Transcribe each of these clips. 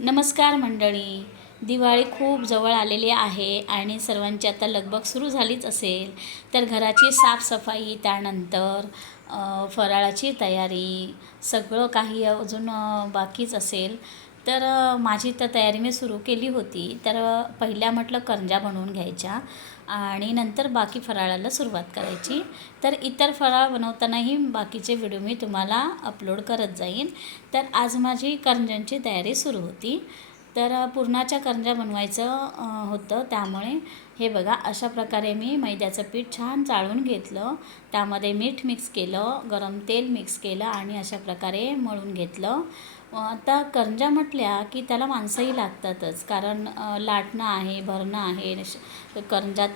नमस्कार मंडळी. दिवाळी खूप जवळ आलेली आहे आणि सर्वांची आता लगबग सुरू झालीच असेल. तर घराची साफसफाई त्यानंतर फराळाची तयारी सगळं काही अजून बाकीच असेल. तर माझी तर तयारी मी सुरू केली होती. तर पहिल्या म्हटलं करंजा बनवून घ्यायच्या आणि नंतर बाकी फराळाला सुरुवात करायची. तर इतर फराळ बनवतानाही बाकीचे व्हिडिओ मी तुम्हाला अपलोड करत जाईन. तर आज माझी करंज्यांची तयारी सुरू होती. तर पुरणाच्या करंज्या बनवायचं होतं. त्यामुळे हे बघा अशा प्रकारे मी मैद्याचं पीठ छान चाळून घेतलं. त्यामध्ये मीठ मिक्स केलं गरम तेल मिक्स केलं आणि अशा प्रकारे मळून घेतलं. आता करंज्या म्हटल्या की त्याला माणसंही लागतातच. कारण लाटणं आहे भरणं आहे श-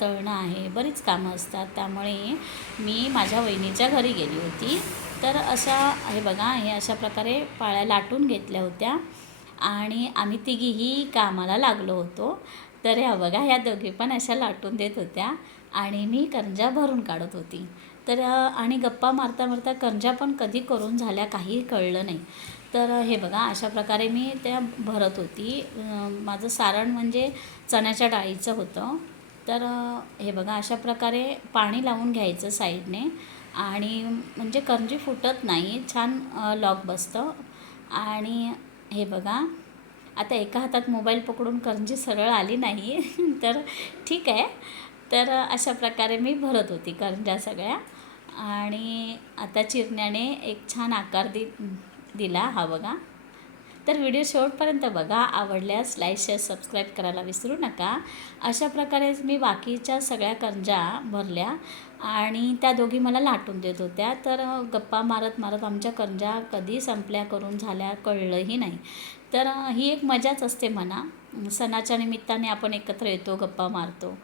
तळणं आहे बरीच कामं असतात. त्यामुळे मी माझ्या वहिनीच्या घरी गेली होती. तर अशा हे बघा हे अशा प्रकारे पाळ्या लाटून घेतल्या होत्या. आणि आम्ही तिघीही कामाला लागलो होतो. तर ह्या बघा ह्या दोघी पण अशा लाटून देत होत्या आणि मी करंजा भरून काढत होती. तर आणि गप्पा मारता मारता करंजा पण कधी करून झाल्या काही कळलं नाही. तर हे बघा अशा प्रकारे मी त्या भरत होती. माझं सारण म्हणजे चण्याच्या डाळीचं होतं. तर हे बघा अशा प्रकारे पाणी लावून घ्यायचं साईडने आणि म्हणजे करंजी फुटत नाही. छान लॉक बसतं. आणि हे बघा. आता एका हातात मोबाईल पकडून करंजी सरळ आली नाही. तर ठीक आहे. तर अशा प्रकारे मी भरत होती करंज्या सगळ्या. आणि आता चिरण्याने एक छान आकार दि दिला हा बघा. तर व्हिडिओ शेवटपर्यंत बघा. आवडल्यास लाईक शेअर सबस्क्राईब करायला विसरू नका. अशा प्रकारेच मी बाकीच्या सगळ्या कंजा भरल्या आणि त्या दोघी मला लाटून देत होत्या. तर गप्पा मारत मारत आमच्या कंजा कधी संपल्या करून झाल्या कळलंही नाही. तर ही एक मजाच असते म्हणा. सणाच्या निमित्ताने आपण एकत्र येतो गप्पा मारतो.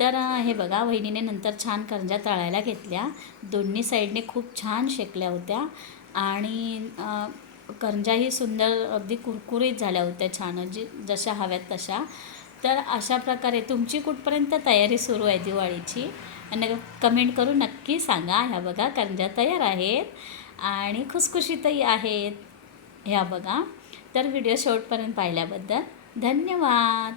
तर हे बघा वहिनीने नंतर छान करंज्या तळायला घेतल्या. दोन्ही साईडने खूप छान शेकल्या होत्या. आणि करंजाही सुंदर अगदी कुरकुरीत झाल्या होत्या छान जी जशा हव्यात तशा. तर अशा प्रकारे तुमची कुठपर्यंत तयारी सुरू आहे दिवाळीची? आणि कमेंट करून नक्की सांगा. ह्या बघा करंजा तयार आहेत आणि खुसखुशीतही आहेत. ह्या बघा. तर व्हिडिओ शेवटपर्यंत पाहिल्याबद्दल धन्यवाद.